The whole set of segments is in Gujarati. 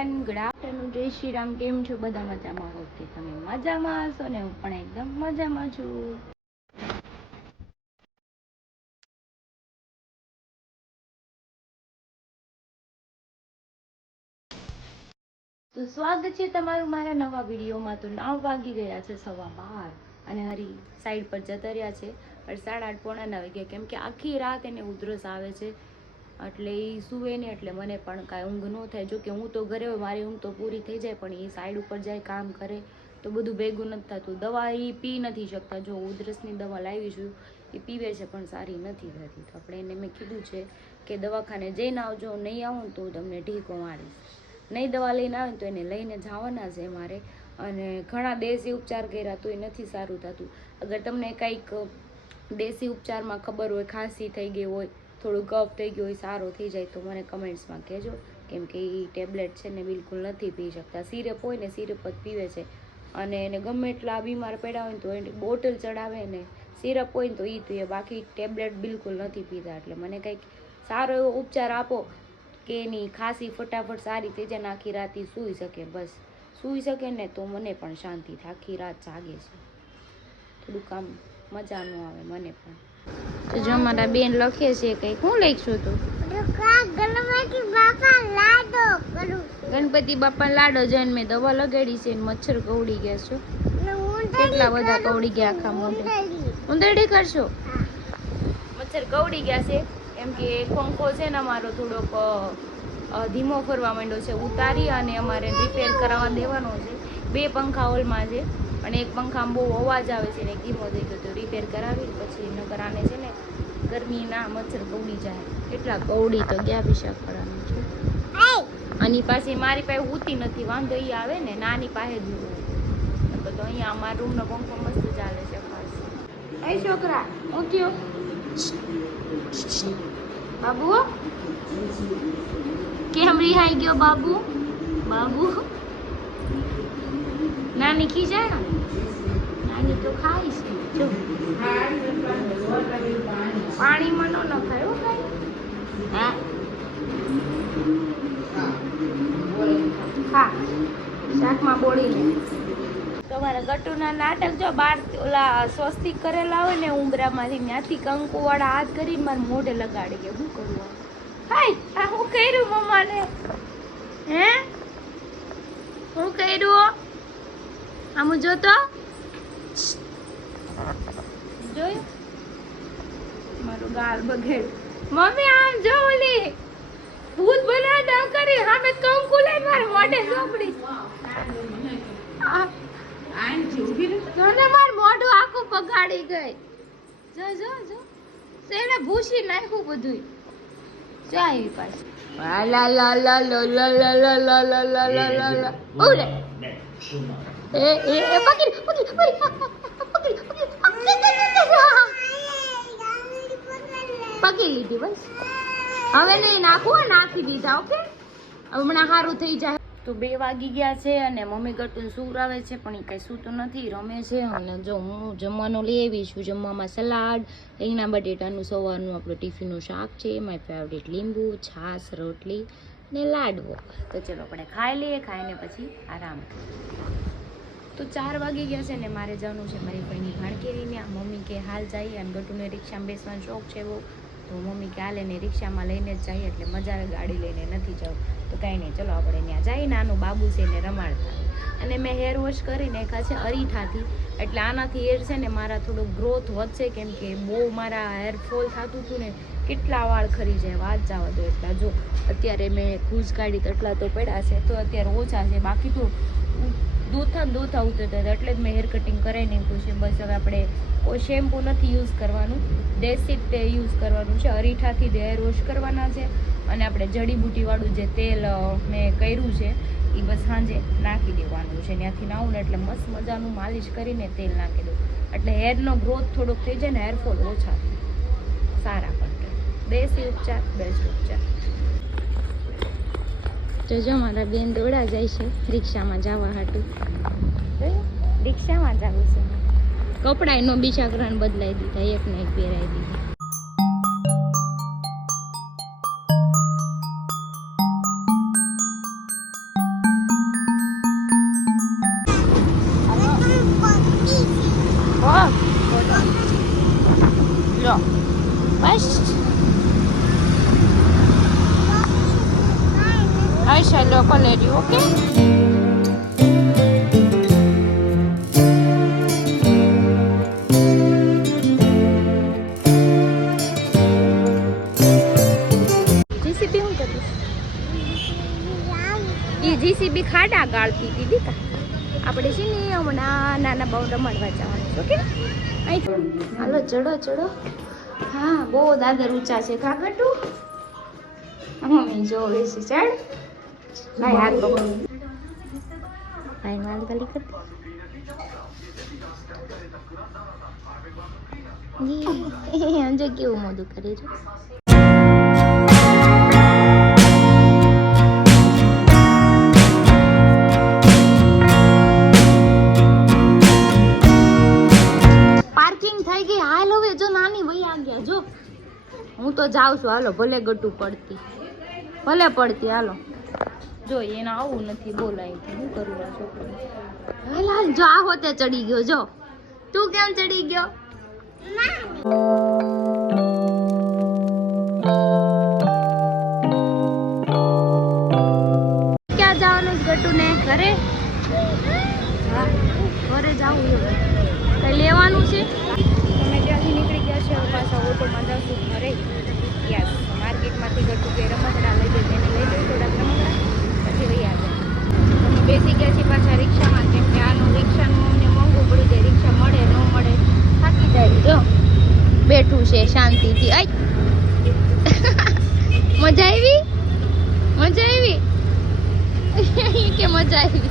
એવરીવન, ગુડ આફ્ટરનૂન, જય શ્રી રામ. કેમ છો બધા? મજામાં હો કે તમે મજામાં હશો ને? હું પણ એકદમ મજામાં છું. તો સ્વાગત છે તમારું મારા નવા વિડીયોમાં. તો 9 વાગી ગયા છે, 12:15, અને હરી સાઈડ પર જતા રહ્યા છે. 8:30 પોણા 9 વાગ્યા, કેમ કે આખી રાત એને ઉધરસ આવે છે, એટલે એ સુવે ને એટલે મને પણ કાંઈ ઊંઘ ન થાય. જો કે હું તો ઘરે હોય, મારી ઊંઘ તો પૂરી થઈ જાય, પણ એ સાઈડ ઉપર જાય, કામ કરે, તો બધું ભેગું નથી થતું. દવા એ પી નથી શકતા. જો ઉધરસની દવા લાવી છું, એ પીવે છે પણ સારી નથી થતી. તો આપણે એને મેં કીધું છે કે દવાખાને જઈને આવજો, નહીં આવું તો તમને ઢીકો મારીશ. નહીં દવા લઈને આવે તો એને લઈને જવાના છે મારે. અને ઘણા દેશી ઉપચાર કર્યા તોય નથી સારું થતું. અગર તમને કંઈક દેશી ઉપચારમાં ખબર હોય, ખાંસી થઈ ગઈ હોય, થોડું કફ થઈ ગયું હોય, સારો થઈ જાય તો મને કમેન્ટ્સમાં કહેજો. કેમ કે એ ટેબ્લેટ છે ને બિલકુલ નથી પી શકતા. સિરપ હોય ને સિરપ જ પીવે છે, અને એને ગમે એટલા બીમાર પડ્યા હોય ને તો એની બોટલ ચડાવે ને સિરપ હોય ને તો એ પીએ, બાકી ટેબ્લેટ બિલકુલ નથી પીતા. એટલે મને કંઈક સારો એવો ઉપચાર આપો કે એની ખાંસી ફટાફટ સારી થઈ જાય ને આખી રાત સૂઈ શકે. બસ સૂઈ શકે ને તો મને પણ શાંતિ થાય. આખી રાત જાગે છે, થોડું કામ મજા ન આવે મને પણ. તો જો મારા બેન લખે છે કંઈક. શું લખશું તું? ગણપતિ બાપા લાડો જઈને મેં દવા લગાડી છે, મચ્છર કવડી ગયા છે. કેટલા બધા કવડી ગયા આખા મોઢે. ઉંદરડી કરશો? મચ્છર કવડી ગયા છે, કેમ કે પંખો છે ને અમારો થોડોક ધીમો ફરવા માંડ્યો છે. ઉતારી અને અમારે રિપેર કરાવવા દેવાનો છે. 2 પંખા હોલમાં છે, અને એક પંખામાં બહુ અવાજ આવે છે ને ધીમો થઈ ગયો. તો રિપેર કરાવી પછી નગર આને છે ને ગરમીના મચ્છર કવડી જાય. કેટલા કવડી તો ગયા વિશાખ પડવાનું છે. આની પાસે મારી પાસે હોતી નથી. વાંધો એ આવે ને નાની પાસે જ તો અહીંયા અમારા રૂમનો પંખો મસ્ત ચાલે છે. ખાસ એ છોકરા હું થયો બાબુ? કેમ રિહાઈ ગયો બાબુ? બાબુ નાની ખીજાય ને? નાની તો ખાઈ છે. જો પાણીમાં ન ખાયો કઈ. હા ખા શાકમાં બોળીને. તમારા ગટુના નાટક જો બાર ઓલા સ્વસ્તિક કરેલા હોય ને ઉંબરામાંથી, ત્યાંથી કંકુવાળા હાથ કરીને મારા મોઢે લગાડી ગયા. શું કરવું? હાય આ હું કર્યું મમ્માને? હે હું કર્યું? આમ જોતો જોયું મારું ગાલ બગેડ. મમ્મી આમ જો, ઓલી ભૂત બનાવ દવ કરી હામે કંકુ લઈને મારા મોઢે સોપડી. મારું મોઢું આખું બગાડી ગઈ. જો જો જો સેને ભૂસી નાખ્યું બધું. જાય પાછી. લા લા લા લા લા લા લા લા લા લા લા લા લા. ઓરે એ પકડી પકડી પકડી લીધી. બસ હવે નહીં નાખવું, નાખી દીધા. ઓકે હમણાં સારું થઈ જાય. તો 2 વાગી ગયા છે અને મમ્મી ગટુન સુવરાવે છે, પણ એ કંઈ સૂતું નથી, રમે છે. અને જો હું જમવાનું લઈ આવી છું. જમવામાં સલાડ, રીંગણા બટેટાનું સવારનું આપણું ટિફિનનું શાક છે, માય ફેવરેટ લીંબુ, છાશ, રોટલી ને લાડવો. તો ચલો આપણે ખાઈ લઈએ, ખાઈને પછી આરામ. તો 4 વાગી ગયા છે ને મારે જવાનું છે મારી ભાઈની ભાણકેરીને. મમ્મી કે હાલ જઈએ, અને ગટુને રિક્ષામાં બેસવાનો શોખ છે એવો, તો મમ્મી કે હાલે ને રિક્ષામાં લઈને જ જઈએ, એટલે મજા આવે, ગાડી લઈને નથી જવું. તો કાંઈ નહીં, ચલો આપણે ત્યાં જઈએ. નાનું બાબુ છે એને રમાડતા. અને મેં હેર વોશ કરી નાખ્યા છે અરીઠાથી, એટલે આનાથી હેર છે ને મારા થોડો ગ્રોથ વધશે, કેમ કે બહુ મારા હેરફોલ થતું હતું ને, કેટલા વાળ ખરી જાય વાત જવા દો. એટલા જો અત્યારે મેં ઘૂસ કાઢી તો એટલા તો પડ્યા છે, તો અત્યારે ઓછા છે, બાકી તો દોથા ઉતરતા હતા. એટલે જ મેં હેર કટિંગ કરાવી નાખ્યું છે. બસ હવે આપણે કોઈ શેમ્પૂ નથી યુઝ કરવાનું, દેશી તે યુઝ કરવાનું છે. અરીઠાથી હેર વોશ કરવાના છે, અને આપણે જડીબુટીવાળું જે તેલ મેં કર્યું છે એ બસ સાંજે નાખી દેવાનું છે. ત્યાંથી નાવું ને એટલે મસ્ત મજાનું માલિશ કરીને તેલ નાખી દઉં, એટલે હેરનો ગ્રોથ થોડોક થઈ જાય ને હેરફોલ ઓછા સારા પણ. દેશી ઉપચાર બેસ્ટ ઉપચાર. તો જો મારા બેન દોડા જાય છે રિક્ષામાં જવા હાટું. રિક્ષામાં જવું છે. કપડાં નો બીજા ગ્રહણ બદલાઈ દીધા, એક ને એક પહેરાવી દીધા. બસ અચ્છા લો પલેરી ઓકે જીસીબી હું કરીશ એ જીસીબી ખાડા ગાળતી હતી દીકા આપણે છે ને હમણાં નાના બહુ રમડવા જવાનું ઓકે હાલો ચડો ચડો હા બહુ દાદર ઊંચા છે કાગટું મમ્મી જોવે છે ચડ ભાઈ હાથ પકડો ભાઈ માલ ગલી કરતી અંજે કેવું મોઢું કરી છે હું તો જાઉં છું હાલો ભલે ગટું પડતી ભલે પડતી હાલો જો એને આવું નથી બોલાય શું કરવું આ છોકરો હાલ જો આ હોતે ચડી ગયો જો તું કેમ ચડી ગયો ક્યાં જવાનું ગટુ ને ઘરે હા ઘરે જાવું કઈ લેવાનું છે અમે ત્યાંથી નીકળી ગયા છે પાછા ઓટોમાં જશું ઘરે યસ માર્કેટમાંથી ગટુ કે રમકડા લઈ દે તેને લઈ દઈ થોડાક રમકડા પછી રહી આવ્યા અમે બેસી ગયા છીએ પાછા રિક્ષામાં કેમ કે આનું રિક્ષાનું અમને મોંઘું પડી જાય રિક્ષા મળે ન મળે થાકી જાય જો બેઠું છે શાંતિથી આઈ મજા આવી કે મજા આવી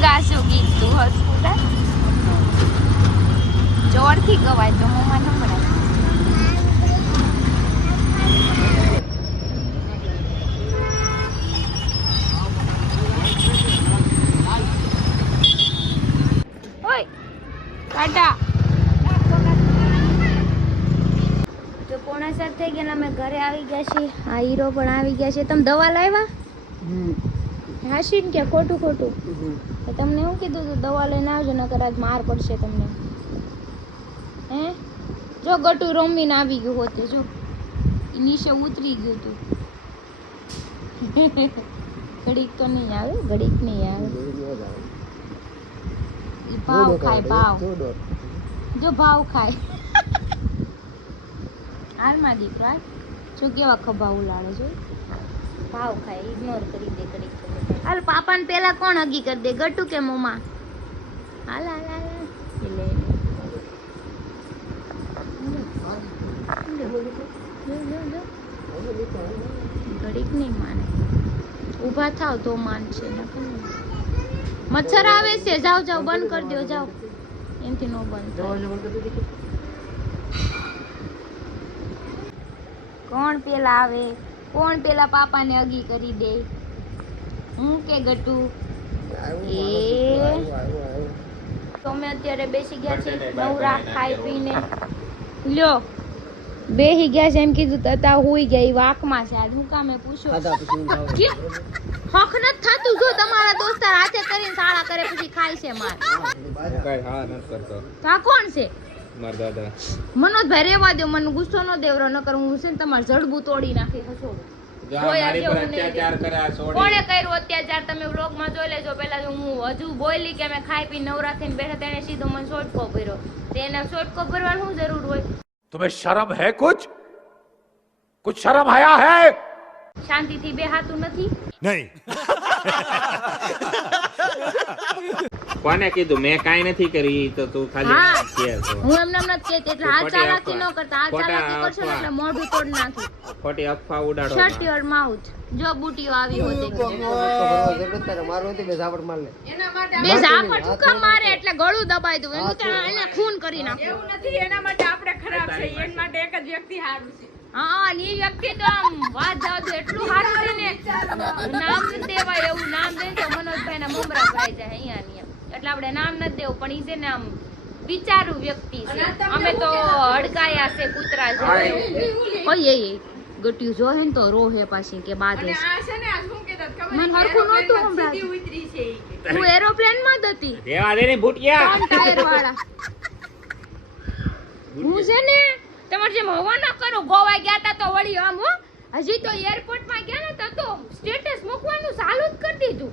ગાશું ગીત તું હસું જોરથી ગવાય તો મોમાં નંબર ઓય ટાટા જો 6:45 થઈ ગયા અમે ઘરે આવી ગયા છીએ આ હીરો પણ આવી ગયા છે તમે દવા લાવ્યા હાશી ને કે ખોટું તમને એવું કીધું તું દવા લઈને આવજો નકર આજ માર પડશે તમને હે જો ગટુ રમીને આવી ગયું હોતું જો નીચે ઉતરી ગયું તું ઘડીક તો નહીં આવે ઘડીક નહીં આવે ભાવ ખાય ભાવ જો ભાવ ખાય હાલમાં દીકરા જો કેવા ખભા ઉલાડે છે ભાવ ખાય ઇગ્નોર કરી દે ઘડીક હાલ પાપાને પેલા કોણ હગી કરી દે ગટુ કે મોમાં હાલ હાલ હાલ લે ઘડીક નહીં માને ઊભા થાવ તો માનશે મચ્છર આવે છે જાઓ જાઓ બંધ કરી દો જાઓ એમથી નો બંધ કોણ પેલા આવે કોણ પેલા પાપાને હગી કરી દે હું કે ગટુ એ તો અમે અત્યારે બેસી ગયા છે નવરા ખાઈ પીને લ્યો બેહી ગયા છે એમ કીધું તતા હોઈ ગયા એ વાકમાં છે આજ હું કામે પૂછો હક નથી થાતું જો તમારા દોસ્તાર હાથે કરીને શાળા કરે પછી ખાય છે માર કઈ હા ન કરતો તા કોણ છે માર દાદા મનોજભાઈ રેવા દો મને ગુસ્સો ન દેવરો ન કર હું છે ને તમાર જડબું તોડી નાખી ખસોડું કોણે કર્યું અત્યાચાર તમે વ્લોગમાં જોઈ લેજો પેલા હું હજુ બોલી કે અમે ખાઈ પી નવરા થઈને બેઠા તેને સીધો મને શોટકો ભર્યો તેને શોટકો ભરવાની શું જરૂર હોય तुम्हें शर्म है कुछ शर्म आया है શાંતિથી બેહાતું નથી नहीं કોને કીધું મેં કાઈ નથી કરી તો તું ખાલી કે છો હું એમને નથી કહેતી એટલે આ ચાલાકી ન કરતા આ ચાલાકી કરશો ને એટલે મોઢું તોડ નાખી ખોટી અફવા ઉડાડો શટ યોર માઉથ જો બુટીઓ આવી હોતે બે ઝાપટ હુકમ મારે એટલે ગળું દબાઈ દઉં એનું તો એને ખૂન કરી નાખું એવું નથી એના માટે આપણે ખરાબ છે એના માટે એક જ વ્યક્તિ સારું છે હા ની વ્યક્તિ તો આમ વાત જાવ તો એટલું સારું છે ને નામ ન દેવાય એવું નામ દે તો મનોજભાઈ ના મમરા ખાઈ જાય અહીંયા એટલે આપણે નામ ન દેવું પણ ઈ છે ને આમ વિચારું વ્યક્તિ છે અમે તો હડકાયા છે કૂતરા છે ઓય ગટ્યું જોહે ને તો રોહે પાછી કે બાદ અને આ છે ને આ શું કહેતા ખબર મને છે? હરખું નહોતું એરોપ્લેનમાં સંભળાતું. સીધી ઉતરી છે ઈ કે. હું એરોપ્લેનમાં જ હતી રેવા દે ને ભૂટિયા 3 ટાયર વાળા હું છે ને તમારે જેમ હવા ના કરો ગોવા ગયા તા તો વળી આમ હો હજી તો એરપોર્ટમાં ગયા ને તો સ્ટેટસ મૂકવાનું ચાલુ જ કરી દીધું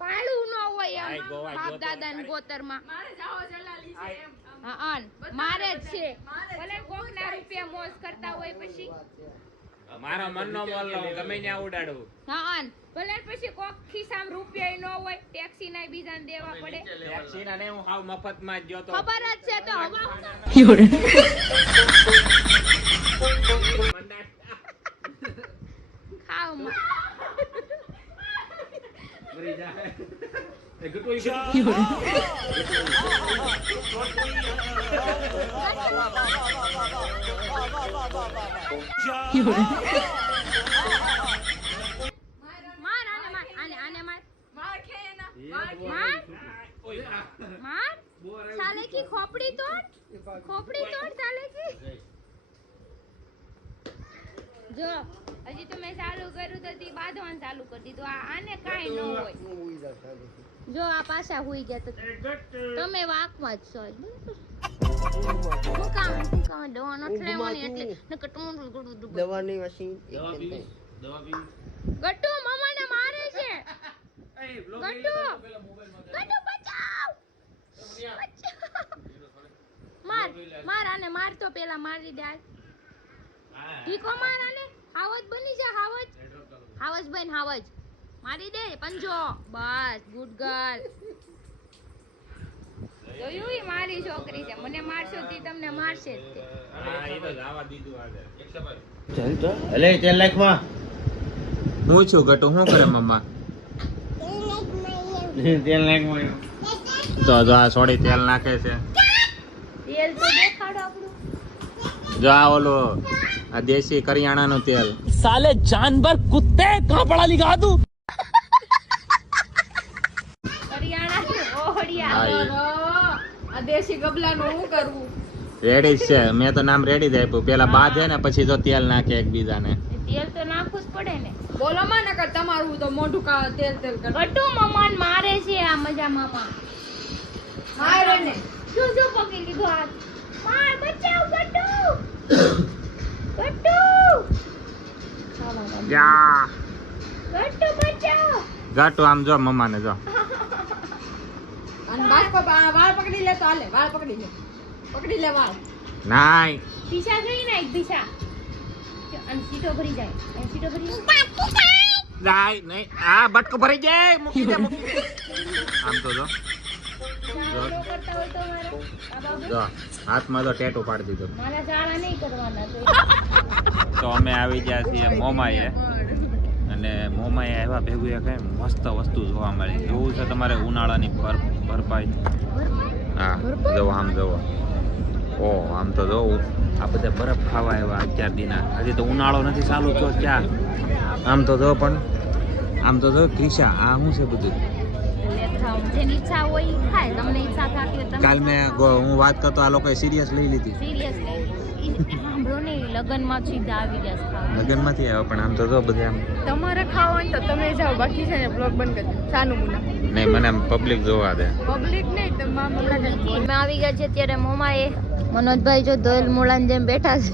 પાળું ન હોય આય આમ ગોવા બાપ ગયો તો દાદાના ગોતરમાં મારે જાઓ જલાલી છે એમ. હા મારે જ છે ભલે કોકના રૂપિયા મોજ કરતા હોય પછી મારો મનનો મોલ લો ગમે ત્યાં ઉડાડું હા ભલે પછી કોક ખિસ્સામાં રૂપિયા ન હોય ટેક્સી ના બીજાને દેવા પડે ટેક્સી ના ને હું હાવ મફતમાં જ ગયો તો ખબર જ છે તો હવા ખાવ માં મરી જાય એ ગટોઈ માર આને માર માર ખે એના માર ખે. માર સાલે કી ખોપડી તોડ સાલે કી જો હજી તો મેં ચાલુ કર્યું તો તી બાંધવાનું ચાલુ કરી દીધું આને કાઈ ન હોય જો આ પાછા હુઈ ગયા તો તમે વાકમાં જ છો હું કામ દવા નથી લેવાની એટલે નકર ટૂંડું ગડું દુબ દવાની મશીન ગટ્ટુ મમ્માને મારે છે ગટ્ટુ બચાવ માર આને માર તો પેલા મારી દે ઠીકો માર આને હાવજ બની જા હાવજ બન હાવજ મારી દે પંજો બસ ગુડ ગર્લ જોયું ઈ મારી છોકરી છે મને મારશો તી તમને મારશે જ તે હા એ તો જવા દીધું આજે અલે 4 લાખમાં હું છું ગટુ શું કરે મમ્મા 4 લાખમાં તો જો આ સોડી તેલ નાખે છે તેલ તો દેખાડો આપણું જો આ ઓલો આ દેશી કરિયાણાનું તેલ साले जानवर कुत्ते कहाँ पढ़ा लिखा तू હરિયાણા ઓહડિયા હા, ઈ. આ દેશી ગબલાનું શું કરવું? રેડી જ છે મેં તો નામ રેડી જ આપ્યું પેલા બાંધે ને પછી તો તેલ નાખે એકબીજાને તેલ તો નાખવું જ પડે ને બોલો માં નકર તમારું તો મોઢું કા તેલ તેલ કર. ગટ્ટુ મમ્માન મારે છે આ મજા મામા મારે ને જો પકડી લીધો હાથ માર બચાવ ગટ્ટુ ગટ્ટુ જા ગટ્ટુ બચાવ ગાટુ આમ જો મમ્માને જો અને બાસ વાળ પકડી લે તો હાલે વાળ પકડી લે વાળ. નાય પીછા ગઈ ને એક પીછા અને સીટો ભરી જાય નાય નહીં આ બટકું ભરી જાય મૂકી દે આમ તો જો ચાલો કરતા હોય તો મારે આ બાબુ જો હાથમાં તો ટેટુ પાડી દીધો મારા ચાળા નહીં કરવાના તો અમે આવી ગયા છીએ મોમાએ અને મોમાએ આવ્યા ભેગું એક મસ્ત વસ્તુ જોવા મળી જોવું છે તમારે ઉનાળાની ભરપાઈ હા જો આમ જોવો ઓ આમ તો જોવું આ બધા બરફ ખાવા આવ્યા અત્યાર દીના હજી તો ઉનાળો નથી ચાલુ તો ક્યાં આમ તો જો પણ આમ તો જો ક્રિશા આ શું છે બધું જેની ઈચ્છા હોય ઈ ખાય તમને ઈચ્છા થતી હોય તમે કાલ મેં હું વાત કરતો આ લોકોએ સિરિયસ લઈ લીધી સિરિયસલી સાંભળો ને લગનમાં સીધા આવી ગયા છે ખાવા. લગ્નમાંથી આવ્યો પણ આમ તો જો બધા આમ તમારે ખાવા હોય તો તમે જાઓ બાકી છે ને બ્લોગ બંધ કરી દો સાનું મુના નહીં મને આમ પબ્લિક જોવા દે પબ્લિક નહીં તમે અમે આવી ગયા છે ત્યારે મોમાએ મનોજભાઈ જો દોલ મોળાને જેમ બેઠા છે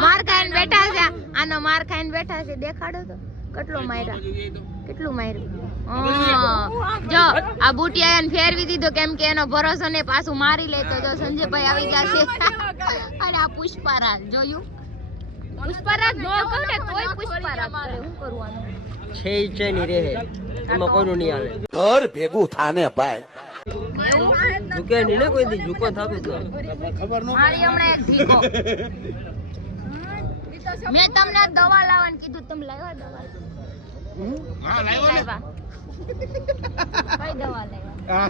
માર ખાઈને બેઠા છે આનો માર ખાઈને બેઠા છે દેખાડો તો કેટલું માર્યું જો આ બુટિયાને ફેરવી દીધો કેમ કે એનો ભરોસો ને પાછું મારી લેતો જો સંજયભાઈ આવી ગયા છે અને આ પુષ્પારાજ જોયું પુષ્પારાજ નો કહું ને તોય પુષ્પારાજ કરે શું કરવાનું છે ઈ છે ની રે એમાં કોઈનું નહીં હાલે ઘર ભેગું થાને ભાઈ ઝુકે નહીં ને કોઈ દી ઝુકો થાતું તો મારી હમણાં એક ઠીકો મેં તમને દવા લાવવાનું કીધું તમે લાવ્યા દવા લાવ્યા કઈ દવા લાવ્યા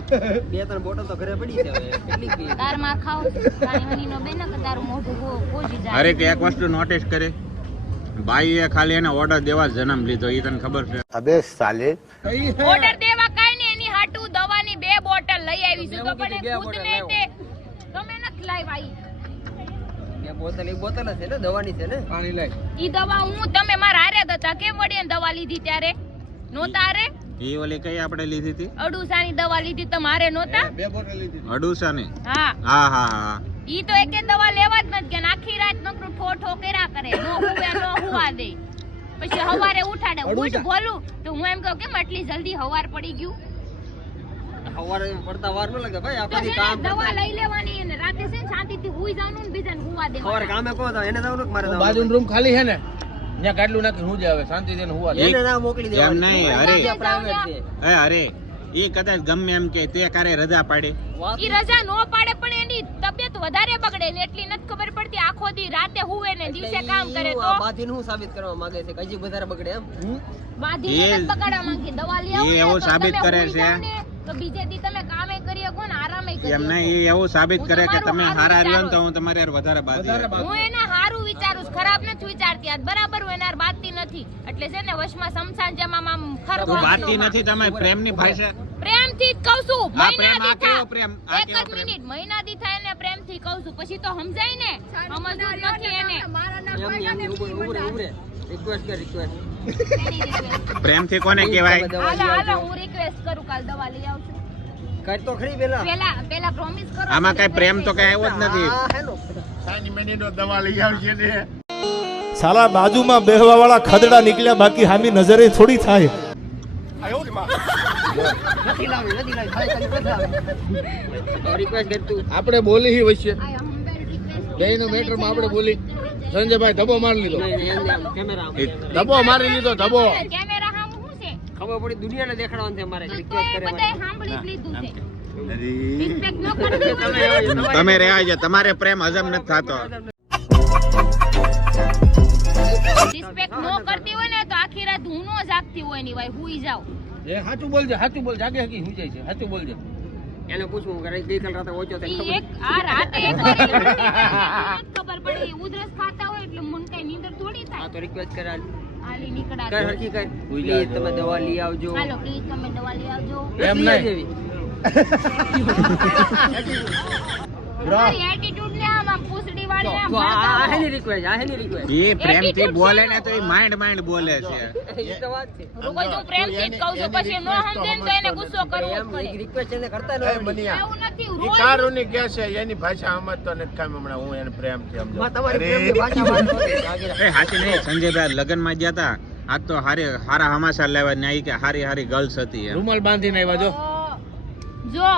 2-3 બોટલ તો ઘરે પડી છે હવે કેટલી પી તાર માં ખાવ તારી હનીનો બેન કે તારું મોઢું પોજી જાય અરે કે એક વસ્તુ નોટિસ કરી ભાઈએ ખાલી એને ઓર્ડર દેવા જન્મ લીધો એ તને ખબર છે अबे साले ઓર્ડર દેવા કાઈ ને એની હાટુ દવાની 2 બોટલ લઈ આવી છું તો પણ ખુદ ને તે તમે નથી લાવ્યા ઈ. બે બોતલ એક બોતલ છે ને દવાની છે ને પાણી લઈ ઈ દવા હું તમે મારા હારે જ હતા કેમ વળી એને દવા લીધી ત્યારે નહોતા હારે એ ઓલી કઈ આપણે લીધી હતી અડુસાની દવા લીધી તમારે નહોતા અડુસાની હા હા હા હા ઈ તો એકે દવા લેવા જ નથી કે આખી રાત નકરું ઠો ઠો કર્યા કરે નો હુવે નો હુવા દે પછી હવારે ઉઠાડે ઉઠ બોલું તો હું એમ કહું કેમ આટલી જલ્દી હવાર પડી ગયું સવારે પડતા વાર ન લાગે ભાઈ તો આપણે છે ને કામ દવા લઈ લેવાની અને રાતે છે ને શાંતિથી હુઈ જવાનું ને બીજાને હુવા સવારે દેવાનું કામે કહો તો એને જવાનું કે મારે જવાનું બાજુનો રૂમ ખાલી છે ને ત્યાં ગાડલું નાખી હું જ આવે શાંતિથી હુવા દે. એને ના મોકલી દેવાનું એમ નહીં, અરે. પ્રાઇવેટ છે અરે એ કદાચ ગમે એમ કે તે કારે રજા પાડે વાત ઈ રજા નો પાડે પણ એની તબિયત વધારે બગડે ને એટલી નથી ખબર પડતી આખો દી રાતે હુવે ને દિવસે કામ કરે તો બાધીને હું સાબિત કરવા માંગે છે કે હજી વધારે બગડે એમ બાંધીને એ- નથી બગાડવા માંગી દવા લઈ આવો એ ને એવું તો સાબિત તમે કરે હુઈ છે. જાઓ ને તો બીજે દી તમે કામે કરી શકો ને આરામે કરી એમ શકો. નહીં એ એવું સાબિત હું કરે કે તમારું તમે હારું હારા રહ્યો ને તો વિચારું. હું તમારે યાર વધારે બાધી હું એને હારું વિચારું છું, ખરાબ નથી વિચારતી આજ બરાબર હું એનાર બાતતી નથી એટલે છે ને વશમાં સમસાન જમામાં આમ ખરબો તું બાતી નથી તમે પ્રેમની ભાષા પ્રેમથી જ કહું છું આ પ્રેમ, મહિનાથી આ કેવો થાય. પ્રેમ? આ એક કેવો જ પ્રેમ? મિનિટ મહિનાથી થાય ને પ્રેમથી કહું છું પછી તો સમજાય ને સમજવું જ નથી એને એમ ઉભરે રિક્વેસ્ટ કર રિક્વેસ્ટ એની request. પ્રેમથી કોને કહેવાય હાલો હાલો હું રિક્વેસ્ટ કરું કાલ દવા લઈ આવશું કર તો ખરી પેલા પેલા પ્રોમિસ કરો આમાં કઈ પ્રેમ તો કઈ આવ્યો જ નથી આ હેનો સાની મહિનેનો દવા લઈ આવશે ને. સાલા બાજુમાં બેહવા વાળા ખદડા નીકળ્યા બાકી હામી નજરે થોડી થાય. નથી લાવી થાય રિક્વેસ્ટ કર તું આપણે બોલી હી વચ્ચે આય હંબેર request બેયનો મેટરમાં આપણે બોલી સંજયભાઈ ધબો મારી લીધો નહીં એમ કેમેરા ધબો મારી લીધો ધબો કેમેરા હામું શું છે ખબર પડી દુનિયાને દેખાડવાનું છે મારે તો રિક્વેસ્ટ એ કરે બધાય સાંભળી જ લીધું છે Respect ન કરતી હોય. તમે રહ્યા છે તમારે પ્રેમ હજમ નથી થતો Respect ન કરતી હોય ને તો આખી રાત હું નો જાગતી હોય ની ભાઈ હુઈ જાવ એ સાચું બોલજે સાચું બોલ જાગે હકી હું જાય છે સાચું બોલજે એને પૂછવું કરે ગઈકાલ રાતે ઓછો થાય ઈ એક આ રાતે એક વાર ઈ ખબર પડી ઉધરસ ખાતા હોય એટલે મન કઈ નીંદર થોડી આ થાય તો રિક્વેસ્ટ કર હાલી નીકળા કર હરખી કર પ્લીઝ તમે દવા લઈ આવજો હાલો પ્લીઝ તમે દવા લઈ આવજો એમ નહીં. તમારી એટીટ્યુડ ને આમ પૂછડી વાળી આમ તો આ ભડકાવો. હેની રિક્વેસ્ટ આ હેની રિક્વેસ્ટ એ પ્રેમથી બોલે ને તો એ માઇન્ડ બોલે છે એ તો વાત છે રોજ હું પ્રેમથી જ કહું છું પછી નો સમજે ને તો એને ગુસ્સો કરવો જ એમ પડે રિક્વેસ્ટ એને કરતા ન એ બનિયા એવું નથી ઈ રોજ કારુની કે છે એની ભાષા સમજતો નથી કામ હમણાં હું એને પ્રેમથી સમજાવું. માં તમારી અરે, પ્રેમની ભાષા વાત એ હાચી નહીં સંજયભાઈ લગ્નમાં ગયા હતા આજ તો હારા હમાસા લેવા ને આઈ કે હારી ગર્લ્સ હતી એમ રૂમાલ બાંધીને આવ્યા જો જો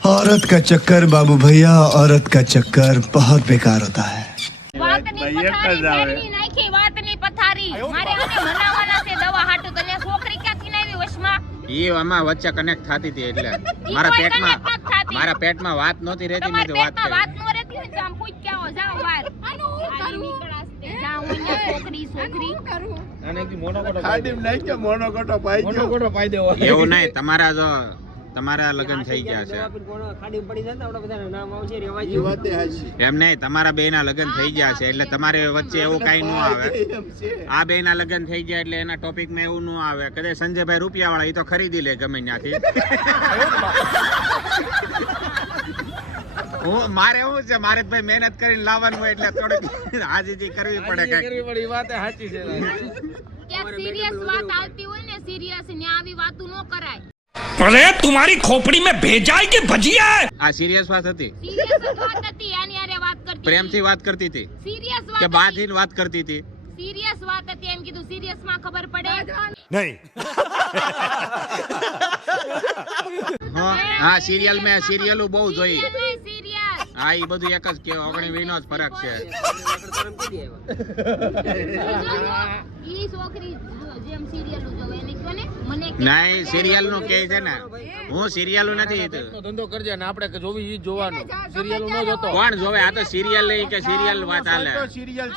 औरत का चक्कर बाबू भैया औरत का चक्कर बहुत बेकार होता है વાતની પથારી ફેરવી નાખી વાતની પથારી મારે આને મનાવવાના છે દવા હાટુ તો લ્યા છોકરી ક્યાંથી લાવી વશમાં એ આમાં વચ્ચે કનેક્ટ થતી હતી એટલે કોઈ connect નથી થતી. મારા પેટમાં વાત નહોતી રહેતી મેં તમારા તો વાત પેટમાં કરી વાત નો રહેતી હોય તો આમ પૂછ કે આવો જાઓ વાર આની નીકળાશે જાઓ અહીંયા છોકરી આને કી મોનો કોટો ખાડીમ નહીં કે મોનો કોટો પાઈ દેવો એવું નહીં તમારા લગ્ન થઈ ગયા છે ખાડી પડી જાય ને આપણા બધાના નામ આવશે રેવાય ઈ વાતે હાચી એમ નહીં તમારા બેના લગ્ન થઈ ગયા છે એટલે તમારે વચ્ચે એવું કાંઈ ન આવે એમ છે આ બેના લગ્ન થઈ ગયા એટલે એના ટોપિકમાં એવું ન આવે કદાચ સંજયભાઈ રૂપિયા વાળા એ તો ખરીદી લે ગમે ત્યાંથી મારે શું છે મારે ભાઈ મહેનત કરીને લાવવાનું હોય એટલે થોડીક હાજીજી કરવી પડે કઈક કરવી પડી ઈ વાતે હાચી છે ક્યાંક સિરિયસ વાત આવતી હોય ને સિરિયસ ને આવી વાતો ન કરાય अरे तुम्हारी खोपड़ी में भेजा है कि भजिया है આ સિરિયસ વાત હતી સિરિયસ વાત હતી આની હારે વાત કરતી પ્રેમથી વાત કરતી હતી સિરિયસ કે વાત બાધીને વાત કરતી હતી સિરિયસ વાત હતી એમ કીધું સિરિયસ માં ખબર પડે હા સિરિયલ બહુ જોઈ સિરિયસ હા એ બધું એક જ કે ઓગણી વીનો જ ફરક છે ઈ છોકરી જેમ સિરિયલ જોવે એને કયો ને મને કે નહીં સિરિયલ નું કે છે ને હું સિરિયલ નથી નો ધંધો કરજે ને આપણે કે જોવી ઈ જોવાનું સિરિયલ નો જોતો કોણ જોવે આ તો સિરિયલ નહીં કે સિરિયલ વાત હાલે સિરિયલ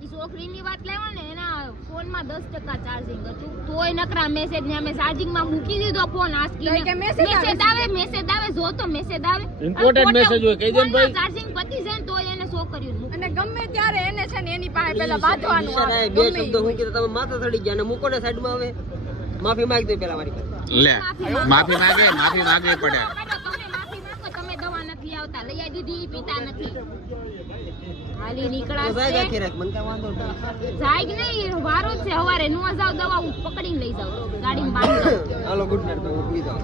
ઈ છોકરીની વાત લેવા ને એના ફોનમાં 10% ચાર્જિંગ હતું તોય નકરા મેસેજ ને અમે ચાર્જિંગ માં મૂકી દીધો ફોન આસ્કી મેસેજ આવે જો તો મેસેજ આવે Important message હોય, કહી દે ને ભાઈ. ચાર્જિંગ પતી જાય ને તોય એને શો કર્યું અને ગમે ત્યારે એને છે ને એની પાસે પેલા બાંધવાનું આવે. બે શબ્દ હું કીધું તમે માથા ચડી ગયા અને મૂકો ને સાઈડમાં આવે માફી માંગી દો પેલા મારી પાસે લે માફી માંગવી પડે તમે માફી માંગો તમે આવતા લઈ આવી દીધી પીતા નથી હાલી તો નીકળાશે જાય રાખી રાખ મને કાંઈ વાંધો નહીં. જાય કે નહીં વારો જ છે હવારે નો જાવ દવા હું પકડીને લઈ જાવ ગાડીમાં બાંધી દઉં. હાલો ગુડ નાઈટ હું સુઈ જાઉં.